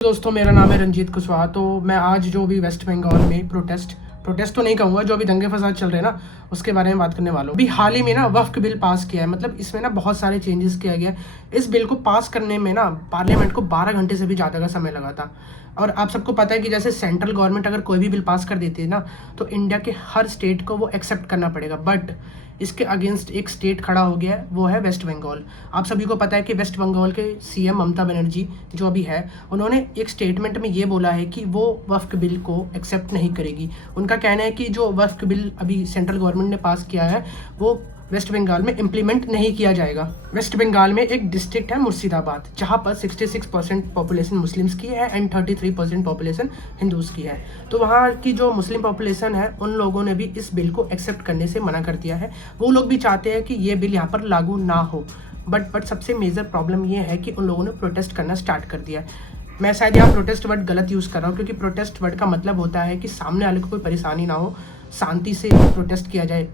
दोस्तों, मेरा नाम है रंजीत कुशवाहा। तो मैं आज जो भी वेस्ट बंगाल में प्रोटेस्ट तो नहीं कहूँगा, जो अभी दंगे फसाद चल रहे हैं ना, उसके बारे में बात करने वाला हूँ। अभी हाल ही में ना वक्फ बिल पास किया है। मतलब इसमें ना बहुत सारे चेंजेस किया गया है। इस बिल को पास करने में ना पार्लियामेंट को 12 घंटे से भी ज़्यादा का समय लगा था। और आप सबको पता है कि जैसे सेंट्रल गवर्नमेंट अगर कोई भी बिल पास कर देती है ना, तो इंडिया के हर स्टेट को वो एक्सेप्ट करना पड़ेगा। बट इसके अगेंस्ट एक स्टेट खड़ा हो गया है, वो है वेस्ट बंगाल। आप सभी को पता है कि वेस्ट बंगाल के सीएम ममता बनर्जी जो अभी है, उन्होंने एक स्टेटमेंट में ये बोला है कि वो वक्फ बिल को एक्सेप्ट नहीं करेगी। उनका कहना है कि जो वक्फ बिल अभी सेंट्रल गवर्नमेंट ने पास किया है, वो वेस्ट बंगाल में इम्प्लीमेंट नहीं किया जाएगा। वेस्ट बंगाल में एक डिस्ट्रिक्ट है मुर्शिदाबाद, जहाँ पर 66% पॉपुलेशन मुस्लिम्स की है एंड 33% पॉपुलेशन हिंदूज़ की है। तो वहाँ की जो मुस्लिम पॉपुलेशन है, उन लोगों ने भी इस बिल को एक्सेप्ट करने से मना कर दिया है। वो लोग भी चाहते हैं कि ये बिल यहाँ पर लागू ना हो। बट सबसे मेजर प्रॉब्लम ये है कि उन लोगों ने प्रोटेस्ट करना स्टार्ट कर दिया है। मैं शायद यहाँ प्रोटेस्ट वर्ड गलत यूज़ कर रहा हूँ, क्योंकि प्रोटेस्ट वर्ड का मतलब होता है कि सामने वाले को कोई परेशानी ना हो, शांति से प्रोटेस्ट किया जाए।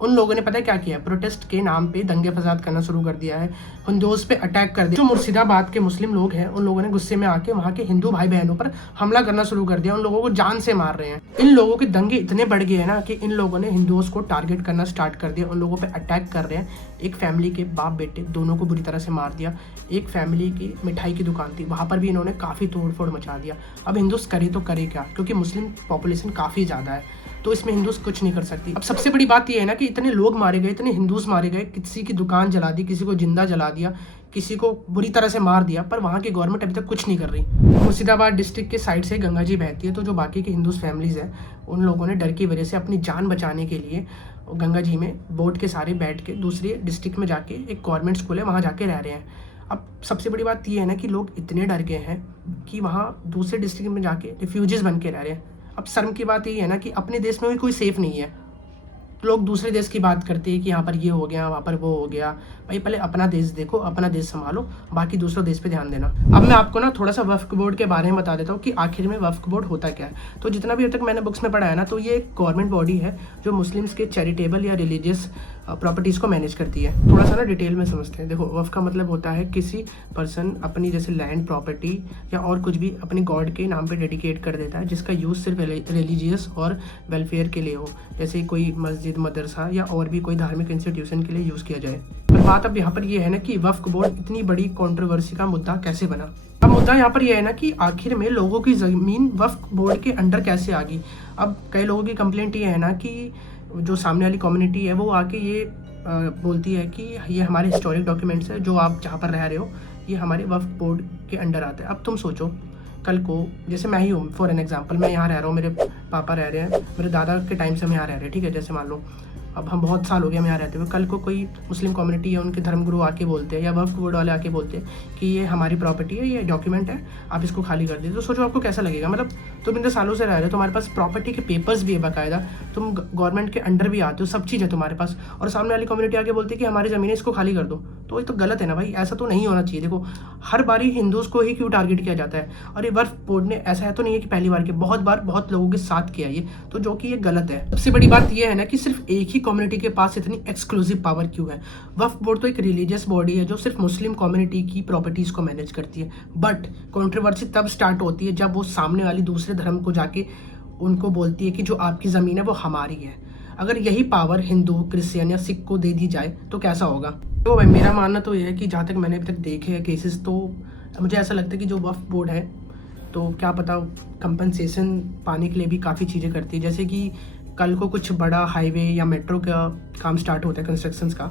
उन लोगों ने पता है क्या किया? प्रोटेस्ट के नाम पे दंगे फसाद करना शुरू कर दिया है, हिंदुओं पे अटैक कर दिया। जो मुर्शिदाबाद के मुस्लिम लोग हैं, उन लोगों ने गुस्से में आके वहाँ के हिंदू भाई बहनों पर हमला करना शुरू कर दिया। उन लोगों को जान से मार रहे हैं। इन लोगों के दंगे इतने बढ़ गए हैं ना कि इन लोगों ने हिंदुओं को टारगेट करना स्टार्ट कर दिया, उन लोगों पर अटैक कर रहे हैं। एक फैमिली के बाप बेटे दोनों को बुरी तरह से मार दिया। एक फैमिली की मिठाई की दुकान थी, वहाँ पर भी इन्होंने काफ़ी तोड़फोड़ मचा दिया। अब हिंदुस करे तो करे क्या, क्योंकि मुस्लिम पॉपुलेशन काफ़ी ज़्यादा है, तो इसमें हिंदूस कुछ नहीं कर सकती। अब सबसे बड़ी बात यह है ना कि इतने लोग मारे गए, इतने हिंदूस मारे गए, किसी की दुकान जला दी, किसी को जिंदा जला दिया, किसी को बुरी तरह से मार दिया, पर वहाँ की गवर्नमेंट अभी तक कुछ नहीं कर रही। मुर्शिदाबाद डिस्ट्रिक्ट के साइड से गंगा जी बहती है, तो जो बाकी के हिंदूस फैमिलीज़ हैं, उन लोगों ने डर की वजह से अपनी जान बचाने के लिए गंगा जी में बोट के सारे बैठ के दूसरे डिस्ट्रिक्ट में जाके, एक गवर्नमेंट स्कूल है वहाँ जाके रह रहे हैं। अब सबसे बड़ी बात यह है ना कि लोग इतने डर गए हैं कि वहाँ दूसरे डिस्ट्रिक्ट में जाके रिफ्यूजीज बन के रह रहे हैं। अब शर्म की बात यही है ना कि अपने देश में भी कोई सेफ नहीं है। लोग दूसरे देश की बात करते हैं कि यहाँ पर ये हो गया, वहाँ पर वो हो गया। भाई पहले अपना देश देखो, अपना देश संभालो, बाकी दूसरों देश पे ध्यान देना। अब मैं आपको ना थोड़ा सा वक्फ बोर्ड के बारे में बता देता हूँ कि आखिर में वक्फ बोर्ड होता क्या है। तो जितना भी अब तक मैंने बुक्स में पढ़ा है ना, तो ये एक गवर्नमेंट बॉडी है जो मुस्लिम्स के चैरिटेबल या रिलीजियस प्रॉपर्टीज़ को मैनेज करती है। थोड़ा सा ना डिटेल में समझते हैं। देखो, वक्फ का मतलब होता है किसी पर्सन अपनी जैसे लैंड, प्रॉपर्टी या और कुछ भी अपनी गॉड के नाम पे डेडिकेट कर देता है, जिसका यूज़ सिर्फ रिलीजियस और वेलफेयर के लिए हो, जैसे कोई मस्जिद, मदरसा या और भी कोई धार्मिक इंस्टीट्यूशन के लिए यूज़ किया जाए। पर बात अब यहाँ पर यह है ना कि वक्फ बोर्ड इतनी बड़ी कंट्रोवर्सी का मुद्दा कैसे बना। अब मुद्दा यहाँ पर यह है ना कि आखिर में लोगों की ज़मीन वक्फ बोर्ड के अंडर कैसे आ गई। अब कई लोगों की कंप्लेंट ये है ना कि जो सामने वाली कम्युनिटी है, वो आके ये बोलती है कि ये हमारे हिस्टोरिक डॉक्यूमेंट्स है, जो आप जहाँ पर रह रहे हो, ये हमारे वक्फ बोर्ड के अंडर आते हैं। अब तुम सोचो, कल को जैसे मैं ही हूँ, फॉर एन एग्जांपल, मैं यहाँ रह रहा हूँ, मेरे पापा रह रहे हैं, मेरे दादा के टाइम से हम यहाँ रह रहे हैं, ठीक है। जैसे मान लो अब हम बहुत साल हो गए हम यहाँ रहते हुए, कल को कोई मुस्लिम कम्युनिटी या उनके धर्मगुरु आके बोलते हैं, या वक्फ बोर्ड वाले आके बोलते हैं कि ये हमारी प्रॉपर्टी है, ये डॉक्यूमेंट है, आप इसको खाली कर दीजिए। तो सोचो आपको कैसा लगेगा। मतलब तुम इतने सालों से रह रहे हो, तुम्हारे पास प्रॉपर्टी के पेपर्स भी है बाकायदा, तुम गवर्नमेंट के अंडर भी आते हो, सब चीज़ है तुम्हारे पास, और सामने वाली कम्युनिटी आके बोलती है कि हमारी ज़मीन है, इसको खाली कर दो। तो ये तो गलत है ना भाई, ऐसा तो नहीं होना चाहिए। देखो, हर बारी हिंदूज़ को ही क्यों टारगेट किया जाता है। और ये वक्फ बोर्ड ने, ऐसा है तो नहीं है कि पहली बार के, बहुत बार बहुत लोगों के साथ किया ये, तो जो कि ये गलत है। सबसे बड़ी बात ये है ना कि सिर्फ एक ही कम्युनिटी के पास इतनी एक्सक्लूसिव पावर क्यों है। वक्फ बोर्ड तो एक रिलीजियस बॉडी है जो सिर्फ मुस्लिम कम्युनिटी की प्रॉपर्टीज़ को मैनेज करती है। बट कंट्रोवर्सी तब स्टार्ट होती है जब वो सामने वाली दूसरे धर्म को जाके उनको बोलती है कि जो आपकी ज़मीन है वो हमारी है। अगर यही पावर हिंदू, क्रिश्चियन या सिख को दे दी जाए तो कैसा होगा। तो भाई मेरा मानना तो ये है कि जहाँ तक मैंने अभी तक देखे हैं केसेस, तो मुझे ऐसा लगता है कि जो वक्फ बोर्ड है, तो क्या पता कंपनसेशन पाने के लिए भी काफ़ी चीज़ें करती है। जैसे कि कल को कुछ बड़ा हाईवे या मेट्रो का काम स्टार्ट होता है, कंस्ट्रक्शंस का,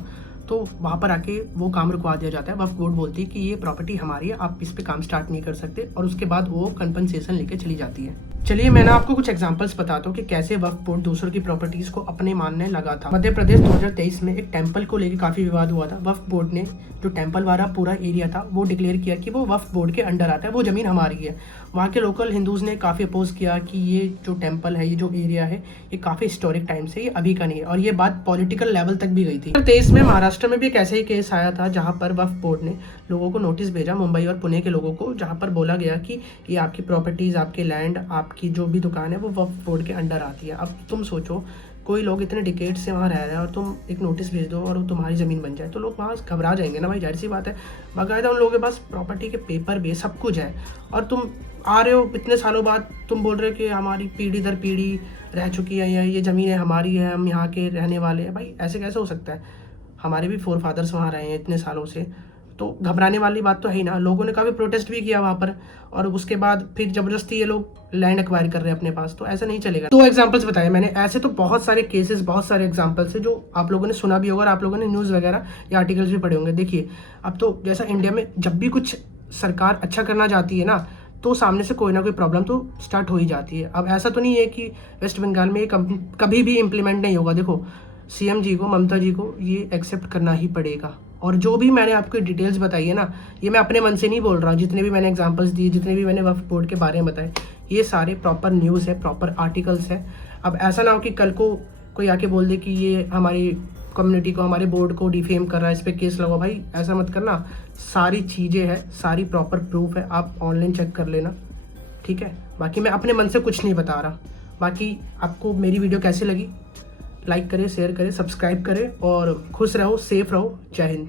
तो वहाँ पर आके वो काम रुकवा दिया जाता है। वक्फ बोर्ड बोलती है कि ये प्रॉपर्टी हमारी है, आप इस पे काम स्टार्ट नहीं कर सकते, और उसके बाद वो कंपनसेशन लेके चली जाती है। चलिए मैं ना आपको कुछ एग्जांपल्स बताता हूँ कि कैसे वक्फ बोर्ड दूसरों की प्रॉपर्टीज़ को अपने मानने लगा था। मध्य प्रदेश 2023 में एक टेम्पल को लेकर काफ़ी विवाद हुआ था। वक्फ बोर्ड ने जो टेम्पल वाला पूरा एरिया था, वो डिक्लेयर किया कि वो वक्फ बोर्ड के अंडर आता है, वो ज़मीन हमारी है। वहाँ के लोकल हिंदूज़ ने काफ़ी अपोज किया कि ये जो टेम्पल है, ये जो एरिया है, ये काफ़ी हिस्टोरिक टाइम से, ये अभी का नहीं है। और ये बात पॉलिटिकल लेवल तक भी गई थी। 2023 में महाराष्ट्र में भी एक ऐसे ही केस आया था, जहाँ पर वक्फ बोर्ड ने लोगों को नोटिस भेजा, मुंबई और पुणे के लोगों को, जहाँ पर बोला गया कि ये आपकी प्रॉपर्टीज़, आपके लैंड, आपकी जो भी दुकान है, वो वक्फ बोर्ड के अंडर आती है। अब तुम सोचो, कोई लोग इतने डिकेड से वहाँ रह रहे हैं और तुम एक नोटिस भेज दो और वो तुम्हारी ज़मीन बन जाए, तो लोग वहाँ घबरा जाएंगे ना भाई, जाहिर सी बात है। बाकायदा उन लोगों के पास प्रॉपर्टी के पेपर भी सब कुछ है, और तुम आ रहे हो इतने सालों बाद, तुम बोल रहे हो कि हमारी पीढ़ी दर पीढ़ी रह चुकी है, ये ज़मीन है हमारी है, हम यहाँ के रहने वाले हैं। भाई ऐसे कैसे हो सकता है? हमारे भी फोर फादर्स वहाँ रहे हैं इतने सालों से, तो घबराने वाली बात तो है ही ना। लोगों ने काफ़ी प्रोटेस्ट भी किया वहाँ पर, और उसके बाद फिर ज़बरदस्ती ये लोग लैंड एक्वायर कर रहे हैं अपने पास, तो ऐसा नहीं चलेगा। 2 एग्जांपल्स बताए मैंने, ऐसे तो बहुत सारे केसेस, बहुत सारे एग्जांपल्स है जो आप लोगों ने सुना भी होगा और आप लोगों ने न्यूज़ वगैरह या आर्टिकल्स भी पढ़े होंगे। देखिए अब तो जैसा इंडिया में जब भी कुछ सरकार अच्छा करना चाहती है ना, तो सामने से कोई ना कोई प्रॉब्लम तो स्टार्ट हो ही जाती है। अब ऐसा तो नहीं है कि वेस्ट बंगाल में ये कभी भी इम्प्लीमेंट नहीं होगा। देखो सीएम जी को, ममता जी को ये एक्सेप्ट करना ही पड़ेगा। और जो भी मैंने आपको डिटेल्स बताई है ना, ये मैं अपने मन से नहीं बोल रहा हूँ। जितने भी मैंने एग्जांपल्स दिए, जितने भी मैंने वक्फ बोर्ड के बारे में बताए, ये सारे प्रॉपर न्यूज़ है, प्रॉपर आर्टिकल्स है। अब ऐसा ना हो कि कल को कोई आके बोल दे कि ये हमारी कम्युनिटी को, हमारे बोर्ड को डिफेम कर रहा है, इस पर केस लगाओ। भाई ऐसा मत करना, सारी चीज़ें हैं, सारी प्रॉपर प्रूफ है, आप ऑनलाइन चेक कर लेना, ठीक है। बाकी मैं अपने मन से कुछ नहीं बता रहा। बाकी आपको मेरी वीडियो कैसी लगी, लाइक करें, शेयर करें, सब्सक्राइब करें, और खुश रहो, सेफ रहो। जय हिंद।